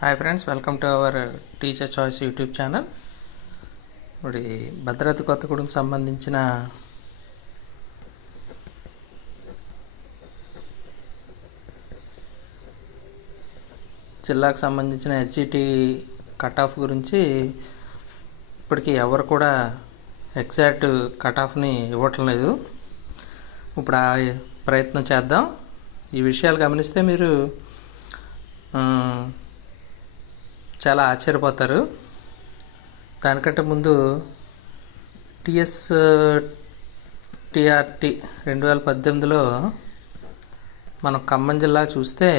Hi friends, welcome to our teacher choice YouTube channel. ఇప్పుడు భద్రాద్రి కొత్తగూడెంకి సంబంధించిన జిల్లాకు సంబంధించిన హెచ్జిటి కట్ ఆఫ్ గురించి ఇప్పటికీ ఎవరు కూడా ఎగ్జాక్ట్ కట్ ఆఫ్ని ఇవ్వటం లేదు. ఇప్పుడు ఆ ప్రయత్నం చేద్దాం. ఈ విషయాలు గమనిస్తే మీరు చాలా ఆశ్చర్యపోతారు. దానికంటే ముందు టీఆర్టీ 2018లో మనం ఖమ్మం జిల్లా చూస్తే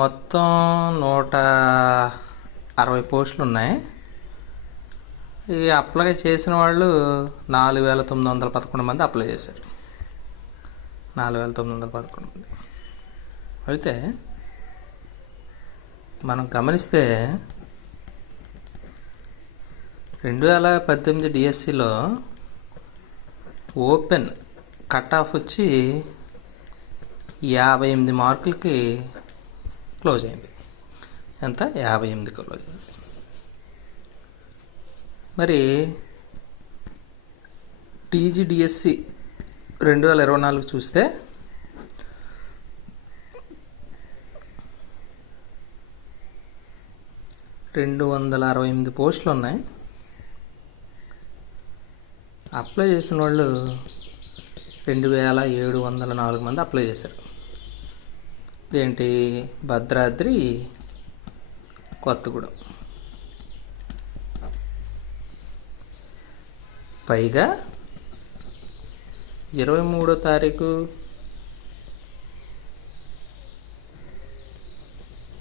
మొత్తం 160 పోస్టులు ఉన్నాయి. ఈ అప్లై చేసిన వాళ్ళు 4911 మంది అప్లై చేశారు. 4911 మంది. అయితే మనం గమనిస్తే 2018 డిఎస్సిలో ఓపెన్ కట్ ఆఫ్ వచ్చి 58 మార్కులకి క్లోజ్ అయింది. ఎంత? 58 క్లోజ్ అయింది. మరి టీజీడిఎస్సి 2024 చూస్తే 268 పోస్టులు ఉన్నాయి. అప్లై చేసిన వాళ్ళు 2704 మంది అప్లై చేశారు. ఇదేంటి? భద్రాద్రి కొత్తగూడెం. పైగా 23వ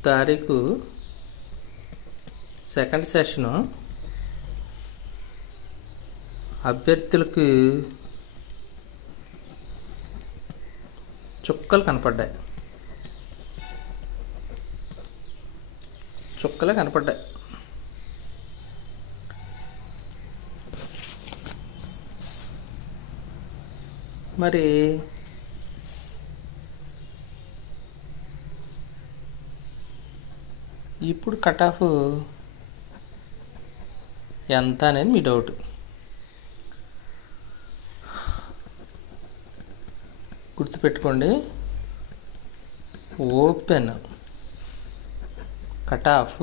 తారీఖు సెకండ్ సెషను అభ్యర్థులకు చుక్కలు కనపడ్డాయి. మరి ఇప్పుడు కట్ ఆఫ్ ఎంత అనేది మీ డౌట్. గుర్తుపెట్టుకోండి, ఓపెన్ కట్ ఆఫ్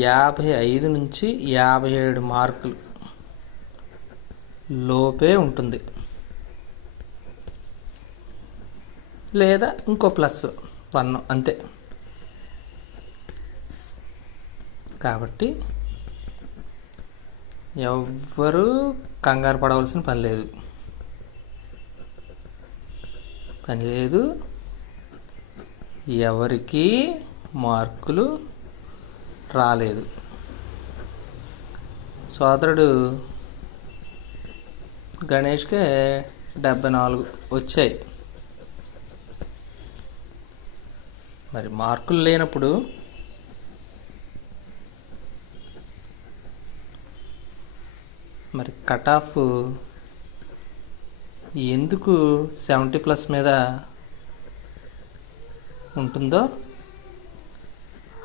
55 నుంచి 57 మార్కులు లోపే ఉంటుంది, లేదా ఇంకో +1 అంతే. కాబట్టి ఎవ్వరూ కంగారు పడవలసిన పని లేదు. ఎవరికి మార్కులు రాలేదు. సోదరుడు గణేష్కే 74 వచ్చాయి. మరి మార్కులు లేనప్పుడు మరి కట్ ఆఫ్ ఎందుకు 70+ మీద ఉంటుందో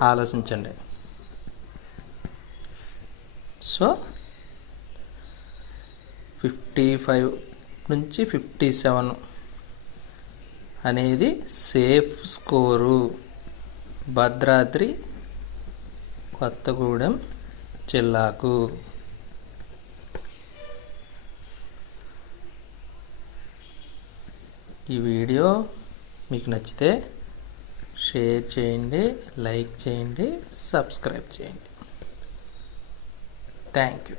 ఆలోచించండి. సో 55 నుంచి 57 అనేది సేఫ్ స్కోరు భద్రాద్రి కొత్తగూడెం జిల్లాకు. ఈ వీడియో మీకు నచ్చితే షేర్ చేయండి, లైక్ చేయండి, సబ్స్క్రైబ్ చేయండి. Thank you.